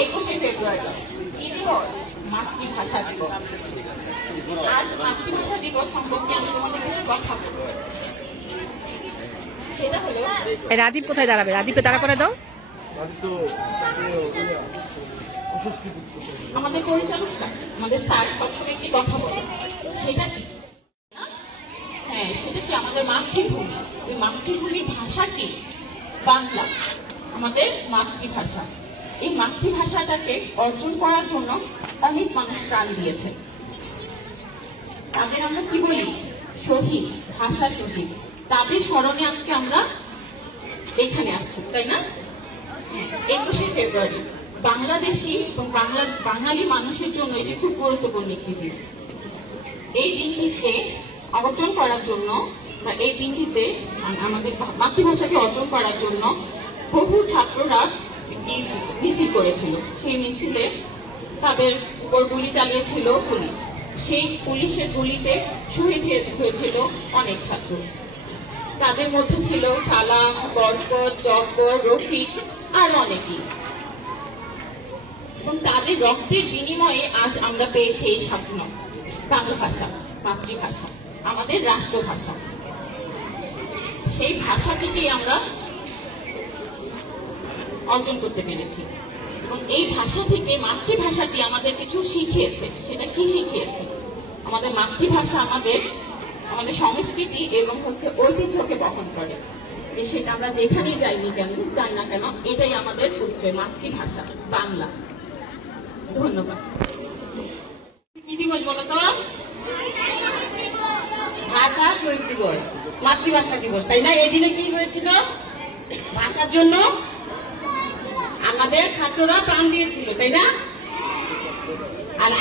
21শে ফেব্রুয়ারি কি দিবস? মাতৃভাষা দিবস। আজ মাতৃভাষা দিবস সম্পর্কে আমি তোমাদের কিছু কথা বলবো। সেটা হলো, রাজীব কোথায় দাঁড়াবে? রাজীবকে দাঁড়া করে দাও। আমাদের পরিচালক আমাদের স্যার সবসময় একটি কথা বলে, সেটা কি? হ্যাঁ, সেটা কি আমাদের মাতৃভূমি। ওই মাতৃভূমির ভাষা কি? বাংলা, আমাদের মাতৃভাষা। এই মাতৃভাষাটাকে অর্জন করার জন্য অনেক মানুষ প্রাণ দিয়েছে। তাদের আমরা কি বলি? শহীদ, ভাষা শহীদ। তাদের স্মরণে আজকে আমরা এখানে আসছি, তাই না? 21শে ফেব্রুয়ারি বাংলাদেশি এবং বাঙালি মানুষের জন্য এটি খুব গুরুত্বপূর্ণ একটি দিন। এই দিনটিকে অর্জন করার জন্য বা এই দিনটিতে আমাদের মাতৃভাষাকে অর্জন করার জন্য বহু ছাত্ররা একটি মিছিল করেছিল। সেই মিছিলে তাদের উপর গুলি চালিয়েছিল পুলিশ। সেই পুলিশের গুলিতে শহীদ হয়েছিল অনেক ছাত্র। তাদের মধ্যে ছিল সালাম, বরকত, জব্বর, রফিক আর অনেকেই। এবং তাদের রক্তের বিনিময়ে আজ আমরা পেয়েছি এই স্বপ্ন, বাংলা ভাষা, মাতৃভাষা, আমাদের রাষ্ট্রভাষা। সেই ভাষাটিকেই আমরা অর্জন করতে পেরেছি। এবং এই ভাষা থেকে মাতৃভাষাটি আমাদের কিছু শিখিয়েছে। সেটা কি শিখিয়েছে? আমাদের মাতৃভাষা আমাদের সংস্কৃতি এবং ঐতিহ্যকে বহন করে। যে সেটা আমরা যেখানেই যাই না কেন, এটাই আমাদের পরিচয়, মাতৃভাষা বাংলা। ধন্যবাদ। কি দিবস বলো তো? ভাষা শহীদ দিবস, মাতৃভাষা দিবস, তাই না? এই দিনে কি হয়েছিল? ভাষার জন্য আমাদের ছাত্ররা প্রাণ দিয়েছিল, তাই না? আর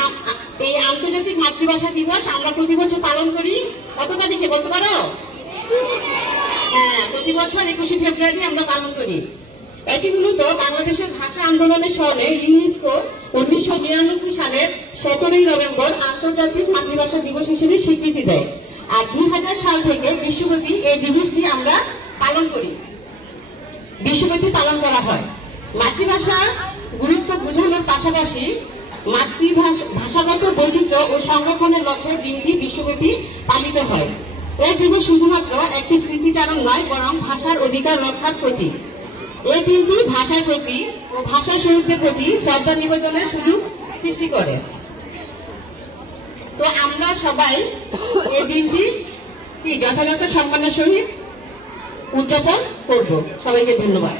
এই আন্তর্জাতিক মাতৃভাষা দিবস আমরা প্রতি বছর পালন করি কত তারিখে বলতে পারো? হ্যাঁ, প্রতি বছর 21শে ফেব্রুয়ারি আমরা পালন করি। এটি মূলত বাংলাদেশের ভাষা আন্দোলনের স্মরণে ইউনেস্কো 1999 সালের 17 নভেম্বর আন্তর্জাতিক মাতৃভাষা দিবস হিসেবে স্বীকৃতি দেয়। আর 2000 সাল থেকে বিশ্বব্যাপী এই দিবসটি আমরা পালন করি, বিশ্বব্যাপী পালন করা হয়। মাতৃভাষার গুরুত্ব বোঝানোর পাশাপাশি ভাষাগত বৈচিত্র্য ও সংরক্ষণের লক্ষ্যে দিনটি বিশ্বব্যাপী পালিত হয়। এই দিবস শুধুমাত্র একটি স্মৃতিচারণ নয়, বরং ভাষার অধিকার রক্ষার প্রতীক। এই দিনটি ভাষার প্রতি ও ভাষা শহীদদের প্রতি শ্রদ্ধা নিবেদনের সুযোগ সৃষ্টি করে। তো আমরা সবাই এই দিনটি কি যথাযথ সম্মানের সহিত উদযাপন করব। সবাইকে ধন্যবাদ।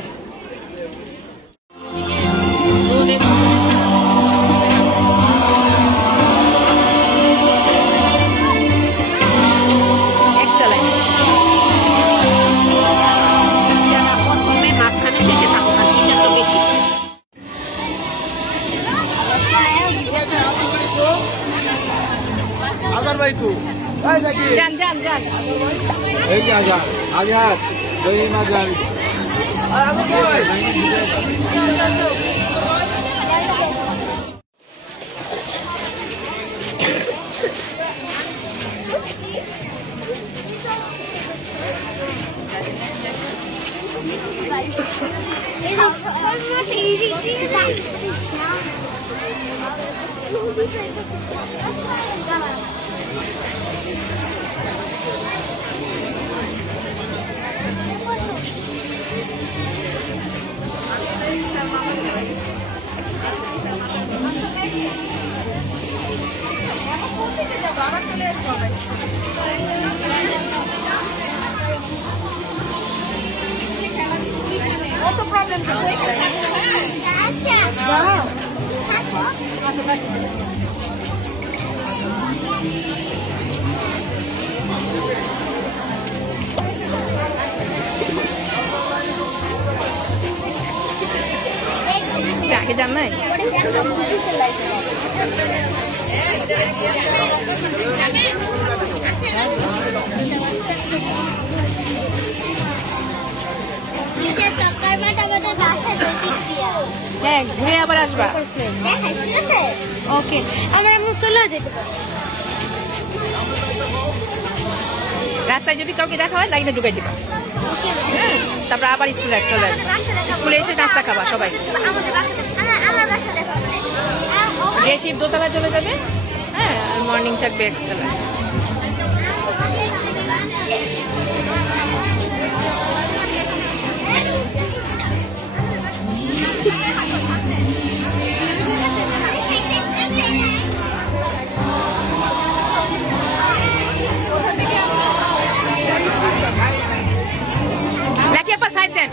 আগে জান নাই হ্যাঁ, ঘুরে আবার আসবা। ওকে, আমরা এমন চলে যেতে পারি। রাস্তায় যদি কাউকে দেখা হয় লাইনে ঢুকাই দিবা। তারপর আবার স্কুলে চলে আসবে। স্কুলে এসে নাস্তা খাবা সবাই। যে শিব দোতলায় চলে যাবে, হ্যাঁ, আর মর্নিং থাকবে একতলায়। লাকি আপা সাইড দেন।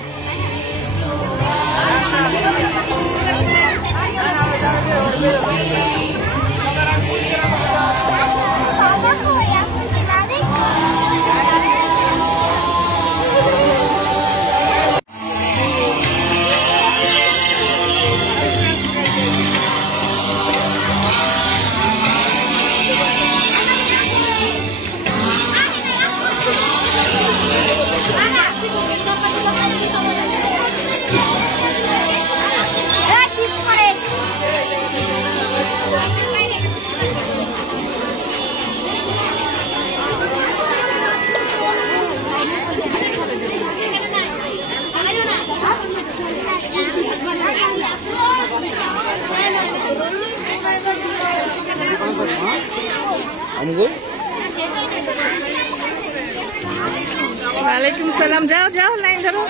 वालेकुम सलाम। जाओ जाओ लाइन धरो।